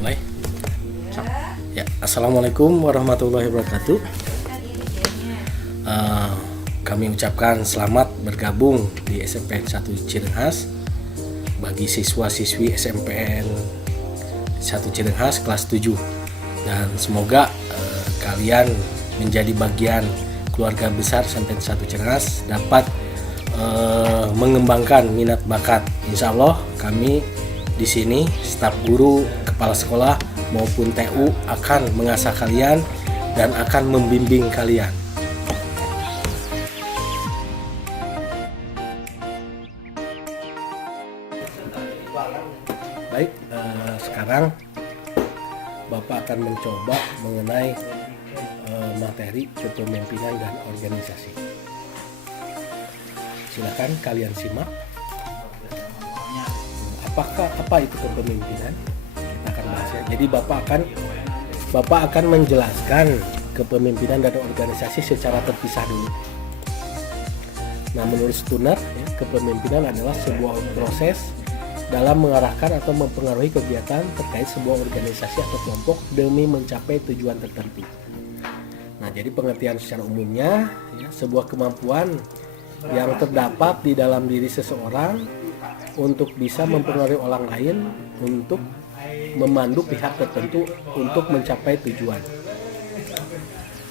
Mulai. Ya, assalamualaikum warahmatullahi wabarakatuh. Kami ucapkan selamat bergabung di SMPN 1 Cirenghas bagi siswa-siswi SMPN 1 Cirenghas kelas 7, dan semoga kalian menjadi bagian keluarga besar SMPN 1 Cirenghas, dapat mengembangkan minat bakat. Insya Allah kami di sini, staf guru, kepala sekolah maupun TU akan mengasah kalian dan akan membimbing kalian. Baik, sekarang Bapak akan mencoba mengenai materi kepemimpinan dan organisasi. Silakan kalian simak. Apa itu kepemimpinan? Kita akan bahas ya. Jadi Bapak akan menjelaskan kepemimpinan dan organisasi secara terpisah dulu. Nah, menurut Stunner, ya, kepemimpinan adalah sebuah proses dalam mengarahkan atau mempengaruhi kegiatan terkait sebuah organisasi atau kelompok demi mencapai tujuan tertentu. Nah, jadi pengertian secara umumnya, ya, sebuah kemampuan yang terdapat di dalam diri seseorang untuk bisa mempengaruhi orang lain untuk memandu pihak tertentu untuk mencapai tujuan.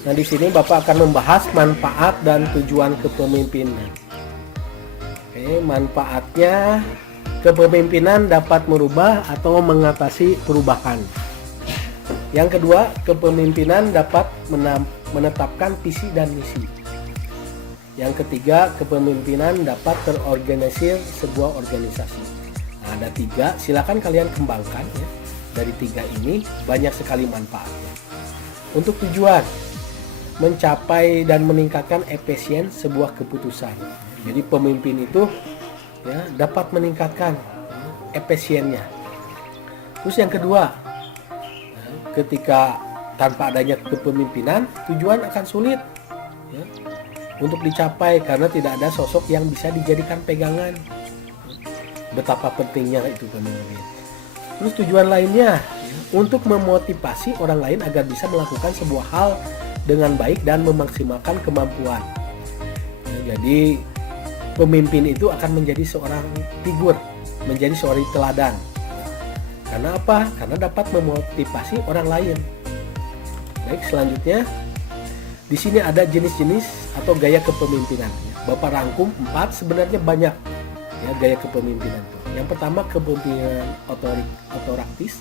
Nah, di sini Bapak akan membahas manfaat dan tujuan kepemimpinan. Oke, manfaatnya, kepemimpinan dapat merubah atau mengatasi perubahan. Yang kedua, kepemimpinan dapat menetapkan visi dan misi. Yang ketiga, kepemimpinan dapat terorganisir sebuah organisasi. Nah, ada 3, silakan kalian kembangkan ya. Dari 3 ini banyak sekali manfaatnya. Untuk tujuan, mencapai dan meningkatkan efisien sebuah keputusan. Jadi pemimpin itu ya dapat meningkatkan efisiennya. Terus yang kedua, ketika tanpa adanya kepemimpinan, tujuan akan sulit ya, untuk dicapai karena tidak ada sosok yang bisa dijadikan pegangan. Betapa pentingnya itu pemimpin. Terus tujuan lainnya ya, untuk memotivasi orang lain agar bisa melakukan sebuah hal dengan baik dan memaksimalkan kemampuan. Ya, jadi pemimpin itu akan menjadi seorang figur, menjadi seorang teladan. Karena apa? Karena dapat memotivasi orang lain. Baik, selanjutnya di sini ada jenis-jenis atau gaya kepemimpinan. Bapak rangkum 4, sebenarnya banyak ya gaya kepemimpinan itu. Yang pertama, kepemimpinan otoraktis.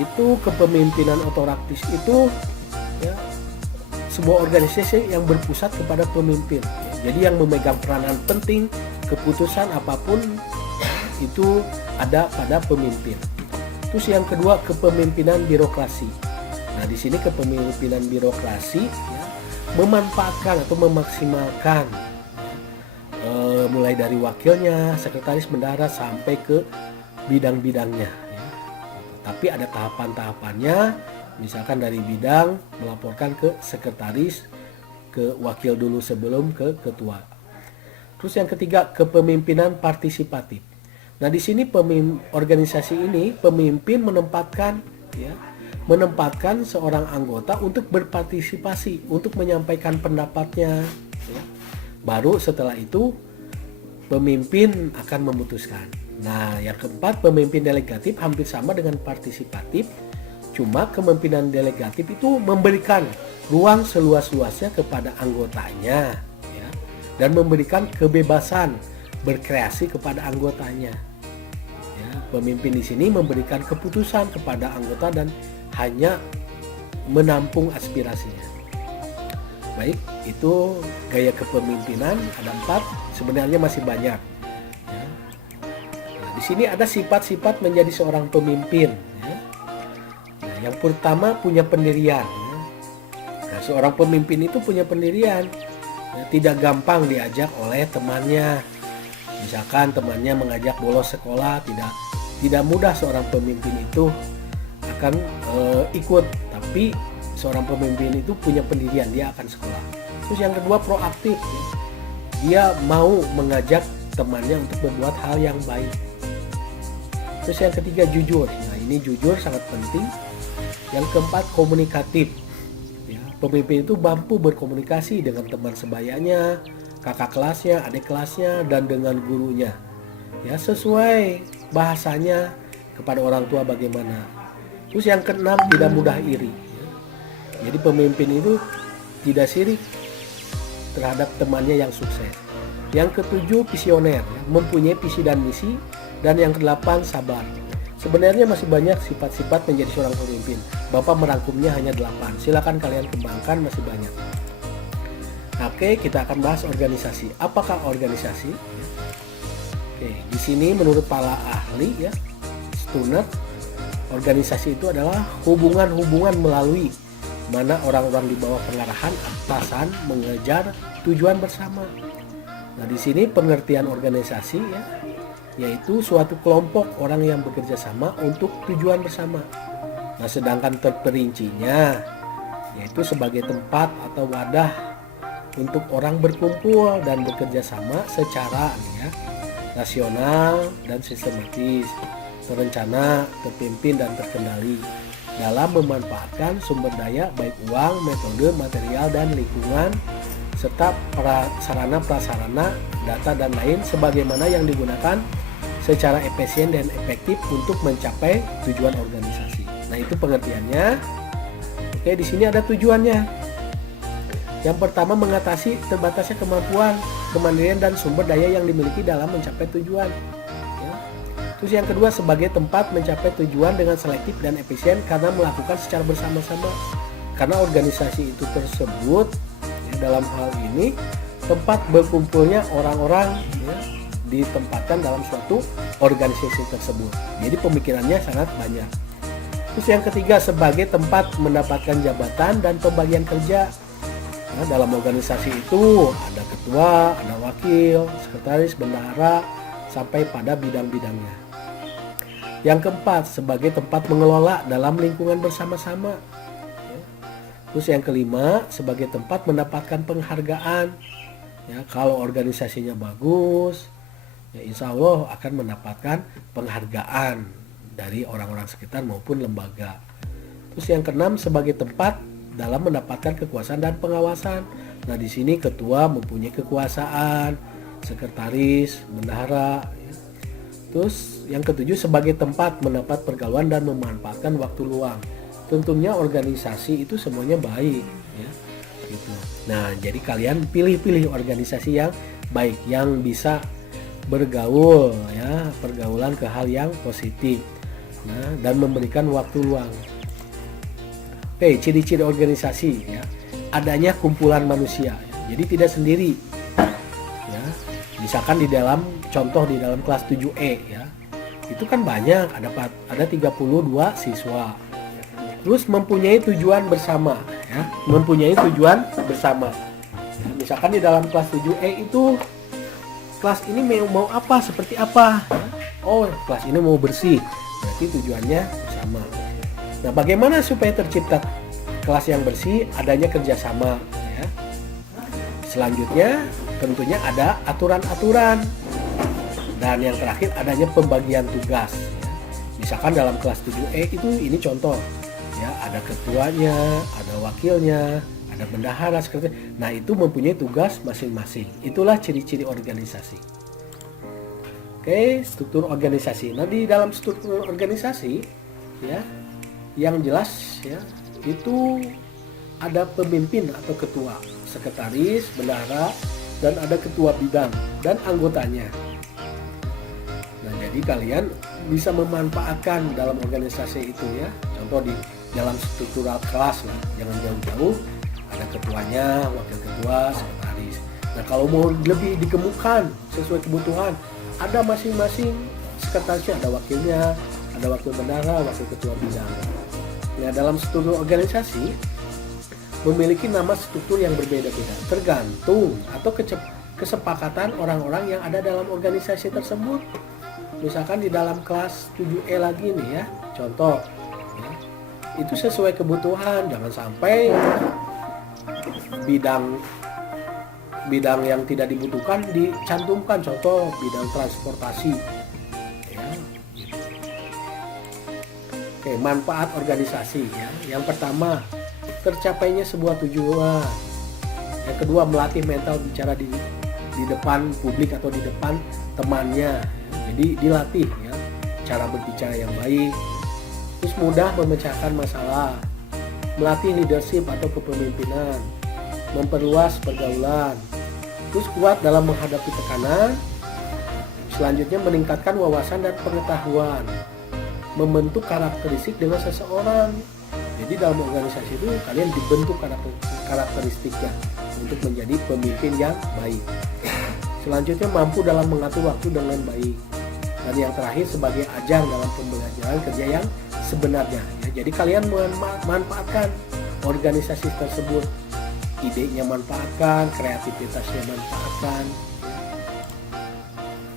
Itu kepemimpinan otoraktis itu ya, sebuah organisasi yang berpusat kepada pemimpin. Jadi yang memegang peranan penting, keputusan apapun itu ada pada pemimpin. Terus yang kedua, kepemimpinan birokrasi. Nah, di sini kepemimpinan birokrasi ya, memanfaatkan atau memaksimalkan mulai dari wakilnya, sekretaris bendahara sampai ke bidang-bidangnya ya. Tapi ada tahapan-tahapannya, misalkan dari bidang melaporkan ke sekretaris, ke wakil dulu sebelum ke ketua. Terus yang ketiga, kepemimpinan partisipatif. Nah, di sini organisasi ini pemimpin menempatkan seorang anggota untuk berpartisipasi, untuk menyampaikan pendapatnya ya. Baru setelah itu pemimpin akan memutuskan. Nah, yang keempat, pemimpin delegatif hampir sama dengan partisipatif. Cuma kepemimpinan delegatif itu memberikan ruang seluas-luasnya kepada anggotanya ya, dan memberikan kebebasan berkreasi kepada anggotanya. Ya, pemimpin di sini memberikan keputusan kepada anggota dan hanya menampung aspirasinya. Baik, itu gaya kepemimpinan ada 4, sebenarnya masih banyak. Ya. Nah, di sini ada sifat-sifat menjadi seorang pemimpin. Ya. Nah, yang pertama, punya pendirian. Ya. Nah, seorang pemimpin itu punya pendirian. Ya, tidak gampang diajak oleh temannya. Misalkan temannya mengajak bolos sekolah, tidak mudah seorang pemimpin itu akan ikut. Tapi seorang pemimpin itu punya pendirian, dia akan sekolah. Terus yang kedua, proaktif. Dia mau mengajak temannya untuk berbuat hal yang baik. Terus yang ketiga, jujur. Nah, ini jujur sangat penting. Yang keempat, komunikatif. Ya, pemimpin itu mampu berkomunikasi dengan teman sebayanya, kakak kelasnya, adik kelasnya, dan dengan gurunya. Ya, sesuai bahasanya kepada orang tua bagaimana. Terus yang keenam, tidak mudah iri. Ya. Jadi pemimpin itu tidak sirik terhadap temannya yang sukses. Yang ketujuh, visioner, ya, mempunyai visi dan misi. Dan yang kedelapan, sabar. Sebenarnya masih banyak sifat-sifat menjadi seorang pemimpin. Bapak merangkumnya hanya 8. Silakan kalian kembangkan, masih banyak. Oke, kita akan bahas organisasi. Apakah organisasi? Oke, di sini menurut para ahli ya, Sturner, organisasi itu adalah hubungan-hubungan melalui mana orang-orang di bawah pengarahan atasan mengejar tujuan bersama. Nah, di sini pengertian organisasi ya, yaitu suatu kelompok orang yang bekerja sama untuk tujuan bersama. Nah, sedangkan terperincinya yaitu sebagai tempat atau wadah untuk orang berkumpul dan bekerja sama secara ya, rasional dan sistematis, terencana, terpimpin dan terkendali dalam memanfaatkan sumber daya baik uang, metode, material dan lingkungan serta sarana prasarana, data dan lain sebagaimana yang digunakan secara efisien dan efektif untuk mencapai tujuan organisasi. Nah, itu pengertiannya. Oke, di sini ada tujuannya. Yang pertama, mengatasi terbatasnya kemampuan, kemandirian dan sumber daya yang dimiliki dalam mencapai tujuan. Ya. Terus yang kedua, sebagai tempat mencapai tujuan dengan selektif dan efisien karena melakukan secara bersama-sama. Karena organisasi itu tersebut ya, dalam hal ini tempat berkumpulnya orang-orang ya, ditempatkan dalam suatu organisasi tersebut. Jadi pemikirannya sangat banyak. Terus yang ketiga, sebagai tempat mendapatkan jabatan dan pembagian kerja. Nah, dalam organisasi itu ada ketua, ada wakil, sekretaris, bendahara, sampai pada bidang-bidangnya. Yang keempat, sebagai tempat mengelola dalam lingkungan bersama-sama. Ya. Terus yang kelima, sebagai tempat mendapatkan penghargaan. Ya, kalau organisasinya bagus, ya insya Allah akan mendapatkan penghargaan dari orang-orang sekitar maupun lembaga. Terus yang keenam, sebagai tempat dalam mendapatkan kekuasaan dan pengawasan. Nah, di sini ketua mempunyai kekuasaan, sekretaris, bendahara. Ya. Terus yang ketujuh, sebagai tempat mendapat pergaulan dan memanfaatkan waktu luang. Tentunya organisasi itu semuanya baik. Ya. Gitu. Nah, jadi kalian pilih-pilih organisasi yang baik, yang bisa bergaul, ya, pergaulan ke hal yang positif, nah, dan memberikan waktu luang. Oke, ciri-ciri organisasi ya, adanya kumpulan manusia, ya. Jadi tidak sendiri. Ya. Misalkan di dalam contoh di dalam kelas 7E ya. Itu kan banyak, ada 32 siswa. Terus mempunyai tujuan bersama ya, mempunyai tujuan bersama. Ya, misalkan di dalam kelas 7E itu kelas ini mau apa, seperti apa ya? Oh, kelas ini mau bersih, berarti tujuannya bersama. Nah, bagaimana supaya tercipta kelas yang bersih? Adanya kerjasama ya. Selanjutnya tentunya ada aturan-aturan. Dan yang terakhir adanya pembagian tugas ya. Misalkan dalam kelas 7E itu ini contoh ya, ada ketuanya, ada wakilnya, ada bendahara, sekretaris. Nah, itu mempunyai tugas masing-masing. Itulah ciri-ciri organisasi. Oke, struktur organisasi. Nah, di dalam struktur organisasi ya, yang jelas ya, itu ada pemimpin atau ketua, sekretaris, bendahara, dan ada ketua bidang dan anggotanya. Nah, jadi kalian bisa memanfaatkan dalam organisasi itu ya. Contoh di dalam struktural kelas lah, jangan jauh-jauh, ada ketuanya, wakil ketua, sekretaris. Nah, kalau mau lebih dikemukakan sesuai kebutuhan, ada masing-masing sekretarisnya, ada wakilnya, ada wakil bendahara, wakil ketua bidang. Nah, dalam struktur organisasi memiliki nama struktur yang berbeda-beda, tergantung atau kesepakatan orang-orang yang ada dalam organisasi tersebut. Misalkan di dalam kelas 7E lagi nih ya, contoh ya, itu sesuai kebutuhan, jangan sampai bidang yang tidak dibutuhkan dicantumkan, contoh bidang transportasi ya. Oke, manfaat organisasi ya. Yang pertama, tercapainya sebuah tujuan. Yang kedua, melatih mental bicara di depan publik atau di depan temannya. Jadi dilatih ya, cara berbicara yang baik. Terus mudah memecahkan masalah, melatih leadership atau kepemimpinan, memperluas pergaulan. Terus kuat dalam menghadapi tekanan. Selanjutnya meningkatkan wawasan dan pengetahuan, membentuk karakteristik dengan seseorang. Jadi dalam organisasi itu kalian dibentuk karakteristiknya untuk menjadi pemimpin yang baik. Selanjutnya mampu dalam mengatur waktu dengan baik. Dan yang terakhir sebagai ajang dalam pembelajaran kerja yang sebenarnya. Ya, jadi kalian manfaatkan organisasi tersebut. Idenya manfaatkan, kreativitasnya manfaatkan.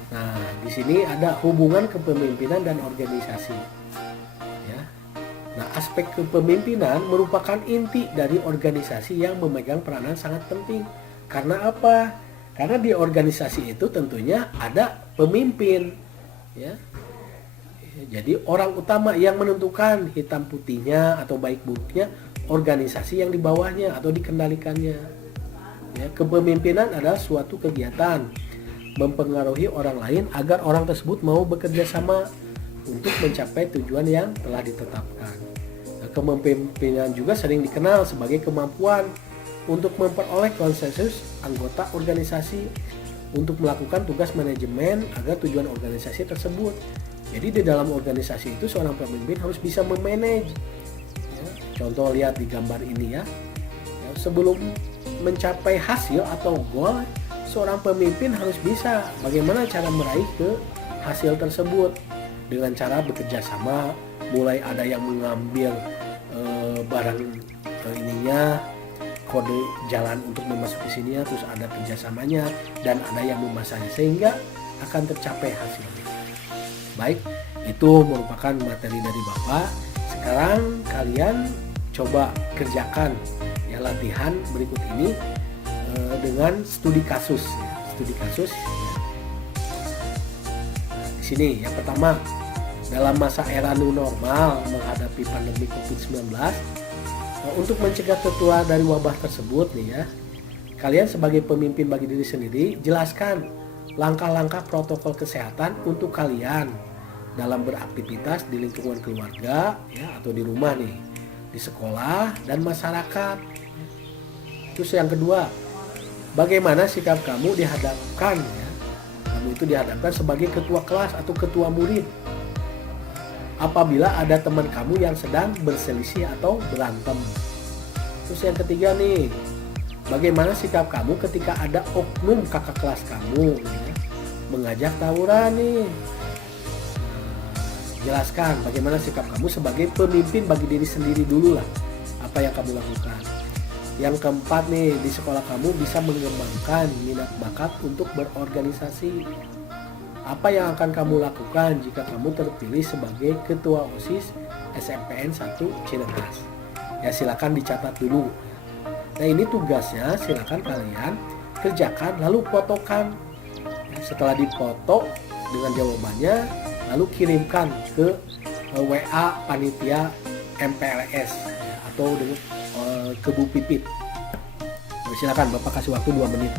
Nah, di sini ada hubungan kepemimpinan dan organisasi. Ya. Nah, aspek kepemimpinan merupakan inti dari organisasi yang memegang peranan sangat penting. Karena apa? Karena di organisasi itu tentunya ada pemimpin. Ya. Jadi orang utama yang menentukan hitam putihnya atau baik buruknya organisasi yang di bawahnya atau dikendalikannya. Ya, kepemimpinan adalah suatu kegiatan mempengaruhi orang lain agar orang tersebut mau bekerja sama untuk mencapai tujuan yang telah ditetapkan. Nah, kepemimpinan juga sering dikenal sebagai kemampuan untuk memperoleh konsensus anggota organisasi untuk melakukan tugas manajemen agar tujuan organisasi tersebut. Jadi di dalam organisasi itu seorang pemimpin harus bisa memanage. Ya, contoh lihat di gambar ini ya. Ya, sebelum mencapai hasil atau goal, seorang pemimpin harus bisa bagaimana cara meraih ke hasil tersebut dengan cara bekerja sama. Mulai ada yang mengambil barang ininya, kode jalan untuk memasuki sini ya, terus ada kerjasamanya dan ada yang memasangnya sehingga akan tercapai hasilnya. Baik, itu merupakan materi dari Bapak. Sekarang kalian coba kerjakan ya latihan berikut ini dengan studi kasus. Ya. Studi kasus. Ya. Di sini yang pertama, dalam masa era new normal menghadapi pandemi COVID-19, untuk mencegah tertular dari wabah tersebut nih ya, kalian sebagai pemimpin bagi diri sendiri, jelaskan langkah-langkah protokol kesehatan untuk kalian dalam beraktivitas di lingkungan keluarga ya, atau di rumah nih, di sekolah dan masyarakat. Terus yang kedua, bagaimana sikap kamu dihadapkan ya? Kamu itu dihadapkan sebagai ketua kelas atau ketua murid apabila ada teman kamu yang sedang berselisih atau berantem. Terus yang ketiga nih, bagaimana sikap kamu ketika ada oknum kakak kelas kamu ya, mengajak tawuran nih? Jelaskan bagaimana sikap kamu sebagai pemimpin bagi diri sendiri dulu lah, apa yang kamu lakukan. Yang keempat nih, di sekolah kamu bisa mengembangkan minat bakat untuk berorganisasi. Apa yang akan kamu lakukan jika kamu terpilih sebagai ketua OSIS SMPN 1 Cinemas? Ya silakan dicatat dulu. Nah ini tugasnya, silakan kalian kerjakan lalu fotokan. Setelah dipoto dengan jawabannya, lalu kirimkan ke WA panitia MPLS atau ke Bu Pipit. Silakan Bapak kasih waktu 2 menit.